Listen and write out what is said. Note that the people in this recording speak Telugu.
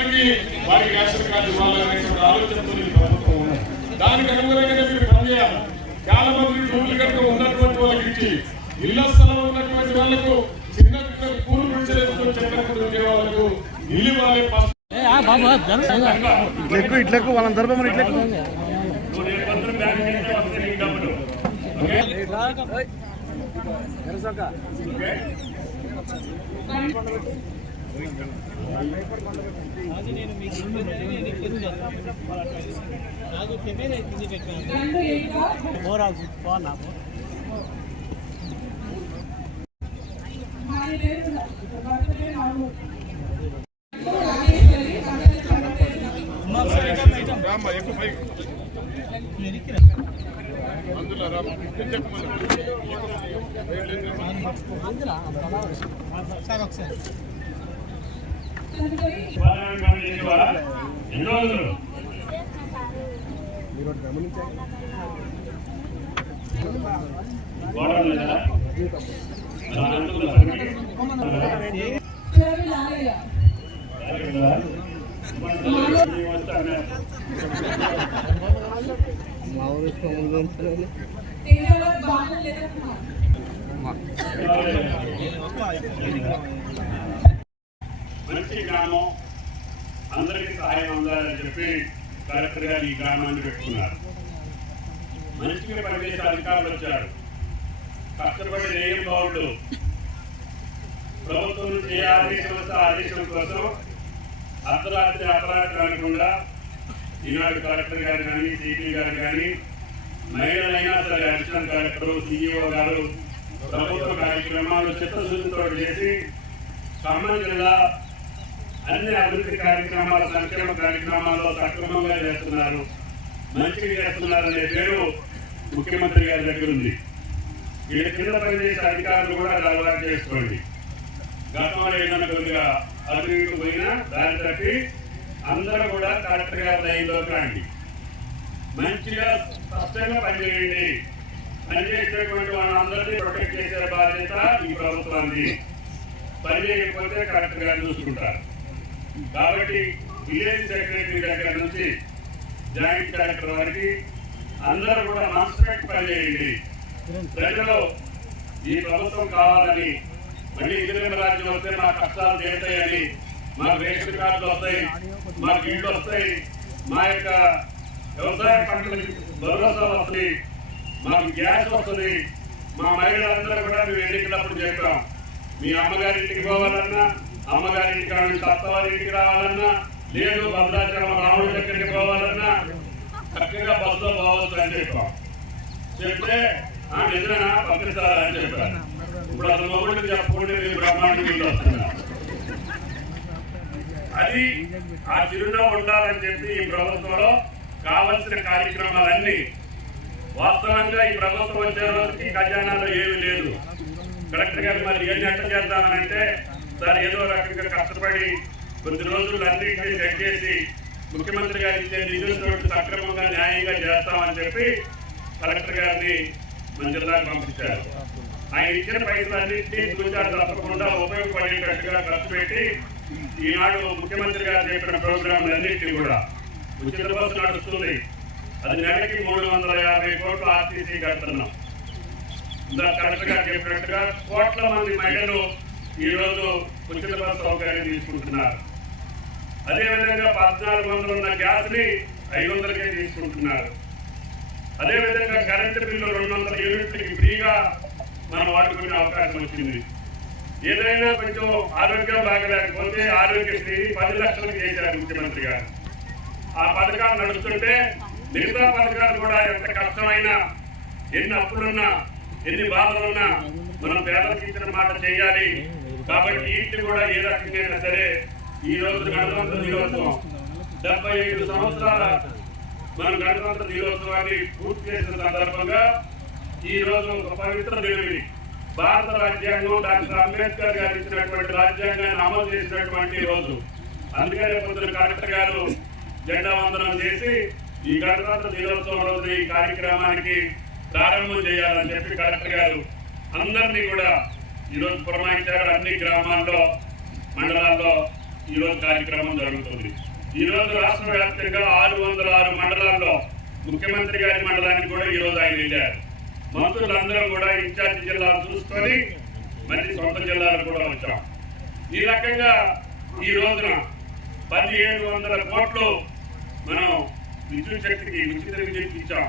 కుటుంబానికి వారికి రేషన్ కార్డు ఇవ్వాలనేటువంటి ఆలోచనతో ఈ ప్రభుత్వం ఉన్నది. దానికి అనుగుణంగానే మీరు పనిచేయాలి. చాలా మంది భూములు కనుక ఉన్నటువంటి వాళ్ళకి ఇచ్చి ఇళ్ల స్థలం ఉన్నటువంటి వాళ్ళకు చిన్న చిన్న పూలు పెంచలేసుకొని చెప్పినప్పుడు ఉండే వాళ్ళకు ఇల్లు వాళ్ళే ఇట్లకు వాళ్ళని దర్భం ఇట్లకు మంచి గ్రామం అందరికీ సహాయం అందాలని చెప్పి కలెక్టర్ గారు ఈ గ్రామాన్ని పెట్టుకున్నారు. మంచిగా పనిచేసే అధికారులు వచ్చారు. కష్టపడి నేయం బావుడు ప్రభుత్వం నుంచి ఏ ఆదేశం వస్తే ఆదేశం కోసం అర్ధరాత్రి అపరాత్రి అనకుండా ఈనాడు కలెక్టర్ గారు కానీ సిపి గారు కానీ మహిళలైనా సరే అడిషనల్ కలెక్టర్ సిఇఓ గారు ప్రభుత్వ కార్యక్రమాలు చిత్తశుద్ధితో చేసి ఖమ్మం జిల్లా అన్ని అభివృద్ధి కార్యక్రమాలు సంక్షేమ కార్యక్రమాల్లో సక్రమంగా చేస్తున్నారు, మంచిగా చేస్తున్నారనే పేరు ముఖ్యమంత్రి గారి దగ్గర ఉంది. వీళ్ళ కింద పనిచేసే అధికారులు కూడా అలవాటు చేసుకోండి. గతంలో ఏదైనా కొద్దిగా అభివృద్ధి పోయినా దాన్ని తప్పి అందరూ కూడా కలెక్టర్ గారి లైన్లోకి రండి. మంచిగా స్పష్టంగా పనిచేయండి. పనిచేసేటువంటి వాళ్ళందరినీ ప్రొటెక్ట్ చేసే బాధ్యత ఈ ప్రభుత్వాన్ని. పని చేయకపోతే కలెక్టర్ గారు చూసుకుంటారు. కాబట్టి విలేజ్ సెక్రటరీ దగ్గర నుంచి జాయింట్ కలెక్టర్ వారికి అందరూ కూడా మనసు పెట్టి పనిచేయండి. ప్రజలు ఈ ప్రభుత్వం కావాలని, మళ్ళీ ఇంద్రమ రాజ్యం వస్తే మా కష్టాలు తీరుతాయని, మాకు రేషన్ కార్డులు వస్తాయి, మాకు ఇళ్ళు వస్తాయి, మా యొక్క వ్యవసాయ పంటలకు భరోసా వస్తుంది, మాకు గ్యాస్ వస్తుంది. మా మహిళలందరూ కూడా మేము ఎన్నికలప్పుడు చెప్పాం, మీ అమ్మగారింటికి పోవాలన్నా, అమ్మగారింటికి నుంచి అత్తవారింటికి రావాలన్నా, లేదు భద్రాచలం రాముడి దగ్గరికి పోవాలన్నా చక్కగా బస్సులో పోవచ్చు అని చెప్పాం. చెప్తే నిజంగా పంపిస్తారని చెప్పారు. ఇప్పుడు అసలు మొగుడికి చెప్పకుండా మీరు బ్రహ్మాండ వస్తున్నారు. అది ఆ చిరునవ్వు ఉండాలని చెప్పి ఈ ప్రభుత్వంలో కావలసిన కార్యక్రమాలన్నీ వాస్తవంగా ఈ ప్రభుత్వం వచ్చే రోజుకి ఖజానాలో ఏమీ లేదు. కలెక్టర్ గారు మరి ఏం ఎట్ట చేద్దామనంటే సార్ ఏదో రకంగా కష్టపడి కొద్ది రోజులు అన్నింటినీ సెట్ చేసి ముఖ్యమంత్రి గారు ఇచ్చే నిధులతో సక్రమంగా న్యాయంగా చేస్తామని చెప్పి కలెక్టర్ గారిని మన జిల్లాకు పంపించారు. ఆయన ఇచ్చిన పైసలన్నింటినీ చూచారు తప్పకుండా ఉపయోగపడేటట్టుగా ఖర్చు పెట్టి ఈనాడు ముఖ్యమంత్రి గారు చెప్పిన ప్రోగ్రాంలన్నింటినీ కూడా ఉచిత బస్సు నడుస్తుంది. అది నెలకి 350 కోట్లు ఆర్టీసీ కడుతున్నాం. కలెక్టర్ గారు చెప్పినట్టుగా కోట్ల మంది మహిళలు ఈరోజు ఉచిత బస్సు సౌకర్యం తీసుకుంటున్నారు. అదేవిధంగా 1400 ఉన్న గ్యాస్ ని 500కే తీసుకుంటున్నారు. అదేవిధంగా కరెంటు బిల్లు 200 యూనిట్లకి ఫ్రీగా మనం వాడుకునే అవకాశం వచ్చింది. ఏదైనా కొంచెం ఆరోగ్యం బాగలేకపోతే ఆరోగ్యశ్రీ 10 లక్షలకు చేశారు ముఖ్యమంత్రి గారు. ఆ పథకాలు నడుస్తుంటే మిగతా పథకాలు కూడా ఎంత కష్టమైనా, ఎన్ని అప్పులున్నా, ఎన్ని బాధలున్నా మనం పేదలకు ఇచ్చిన మాట చేయాలి. కాబట్టి వీటిని కూడా ఏ రకంగా సరే ఈ రోజు గణతంత్ర దినోత్సవం 75 సంవత్సరాల మనం గణతంత్ర దినోత్సవాన్ని పూర్తి చేసిన సందర్భంగా ఈ రోజు ఒక పవిత్ర దినమిది. భారత రాజ్యాంగం డాక్టర్ అంబేద్కర్ గారు ఇచ్చినటువంటి రాజ్యాంగాన్ని అమలు చేసినటువంటి రోజు. అందుకనే పొద్దున కలెక్టర్ గారు జెండా వందనం చేసి ఈ గణతంత్ర దినోత్సవం రోజు ఈ కార్యక్రమానికి ప్రారంభం చేయాలని చెప్పి కలెక్టర్ గారు అందరినీ కూడా ఈరోజు పురమాయించారు. అన్ని గ్రామాల్లో, మండలాల్లో ఈ రోజు కార్యక్రమం జరుగుతుంది. ఈ రోజు రాష్ట్ర వ్యాప్తంగా 606 మండలాల్లో ముఖ్యమంత్రి గారి మండలానికి కూడా ఈ రోజు ఆయన వెళ్ళారు. మంత్రులందరూ కూడా ఇన్ఛార్జి జిల్లాలు చూసుకొని మళ్ళీ సొంత జిల్లాలు కూడా వచ్చాం. ఈ రకంగా ఈ రోజున 1700 కోట్లు మనం విద్యుత్ శక్తికి ఉచిత విద్యుత్ ఇచ్చాం.